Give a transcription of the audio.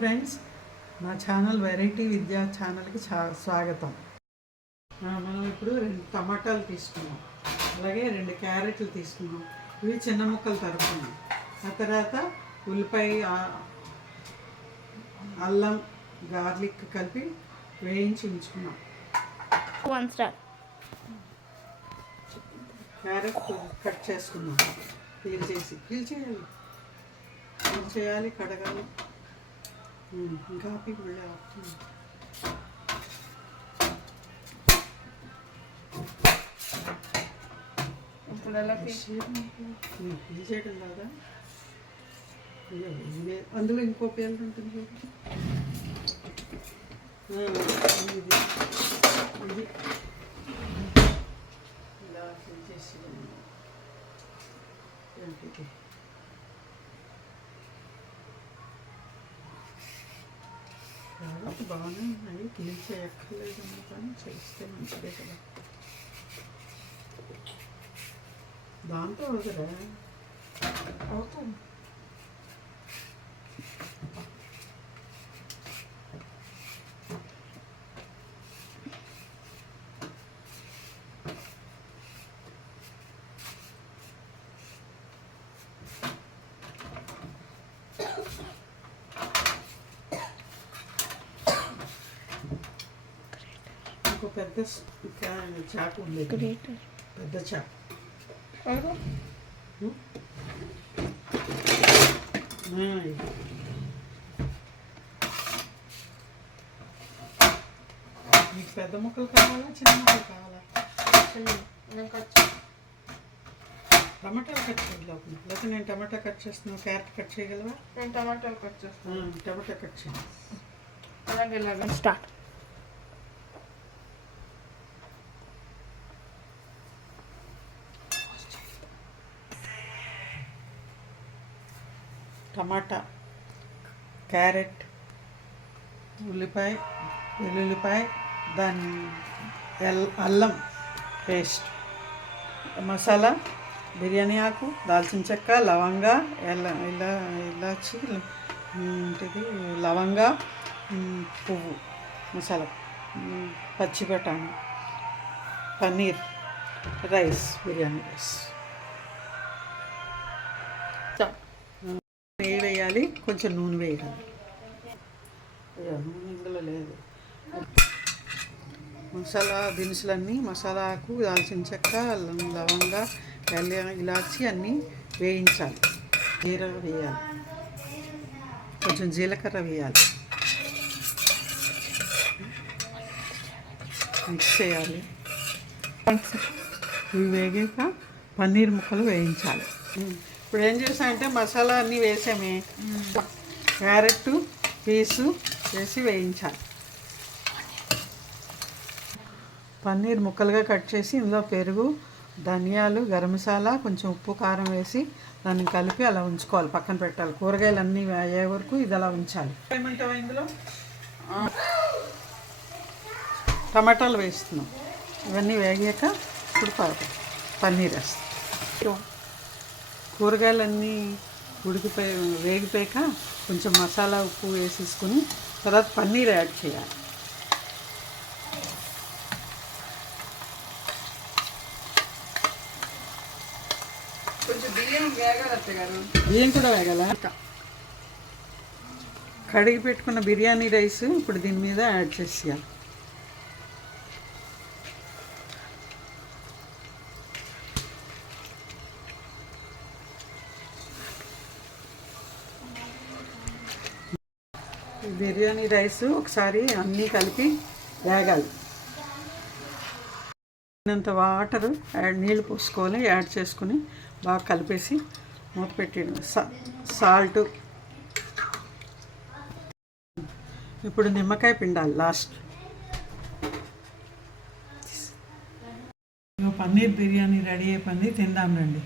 Friends, నా channel variety విద్యా ఛానల్కి స్వాగతం. మనం ఇప్పుడు 2 టమాటాలు తీసుకున్నాం, అలాగే 2 క్యారెట్లు తీసుకున్నాం. ఇవి చిన్న ముక్కలు తరుపుకున్నాం. ఆ తర్వాత ఉల్లిపాయ, అల్లం, గార్లిక్ కలిపి వేయించి ఉంచుకున్నాం. క్యారెట్ కట్ చేసుకున్నాం. పీల్ చేయాలి, కడగాలి. ఇంకా మళ్ళీ ఇప్పుడు ఎలా పీల్ చేయడం కదా. అందులో ఇంకో పేరు ఉంటుంది. ఇది ఇలా చేసి కాబట్టి బాగానే ఉన్నాయి. క్లీన్ చేయక్కర్లేదు కానీ చేస్తే మంచిదే కదా. దాంతో వదరా అవుతుంది. ఇంకో పెద్ద చాకు ఉంది, పెద్ద చాకు. మీకు పెద్ద ముక్కలు కావాలా, చిన్న ముక్కలు కావాలా? టమాటాలు కట్ చేయగలవు. లేకపోతే నేను టమాటా కట్ చేస్తున్నాను. క్యారెట్ కట్ చేయగలవా? నేను టమాటాలు కట్ చేస్తాను. టమాటా కట్ చేయండి. అలాగే స్టార్ట్. టమాటా, క్యారెట్, ఉల్లిపాయ, వెల్లుల్లిపాయ, దాని అల్లం పేస్ట్, మసాలా, బిర్యానీ ఆకు, దాల్చిన చెక్క, లవంగా, ఇలాచి, ఏంటిది లవంగా, పువ్వు, మసాలా, పచ్చి బఠాణీ, పన్నీర్, రైస్, బిర్యానీ రైస్. నెయ్యి వేయాలి, కొంచెం నూనె వేయాలి. నూనె ఇందులో లేదు. మసాలా దినుసులన్నీ, మసాలా ఆకు, దాల్చిన చెక్క, లవంగా, ఇలాచి అన్నీ వేయించాలి. జీలకర్ర వేయాలి, కొంచెం జీలకర్ర వేయాలి, మిక్స్ చేయాలి. ఇవి వేగాక పన్నీర్ ముక్కలు వేయించాలి. ఇప్పుడు ఏం చేసామంటే మసాలా అన్నీ వేసామే, క్యారెట్ పీసు వేసి వేయించాలి. పన్నీర్ ముక్కలుగా కట్ చేసి ఇందులో పెరుగు, ధనియాలు, గరం మసాలా, కొంచెం ఉప్పు, కారం వేసి దాన్ని కలిపి అలా ఉంచుకోవాలి, పక్కన పెట్టాలి. కూరగాయలు అన్నీ అయ్యే వరకు ఇది అలా ఉంచాలి. ఏమంటావా? ఇందులో టమాటాలు వేస్తున్నాం. ఇవన్నీ వేగాక ఇప్పుడు పన్నీర్ వేస్తాం. కూరగాయలన్నీ వేగిపోయాక కొంచెం మసాలా, ఉప్పు వేసేసుకుని తర్వాత పన్నీర్ యాడ్ చేయాలి. కొంచెం బియ్యం కూడా వేగాల. కడిగి పెట్టుకున్న బిర్యానీ రైస్ ఇప్పుడు దీని మీద యాడ్ చేసేయాలి. బిర్యానీ రైస్ ఒకసారి అన్నీ కలిపి వేగాలి. ఇంత వాటర్ నీళ్ళు పోసుకోవాలి, యాడ్ చేసుకుని బాగా కలిపేసి మూత పెట్టేయడం. సాల్ట్, ఇప్పుడు నిమ్మకాయ పిండాలి లాస్ట్. పన్నీర్ బిర్యానీ రెడీ అయిపోయింది, తిందాం రండి.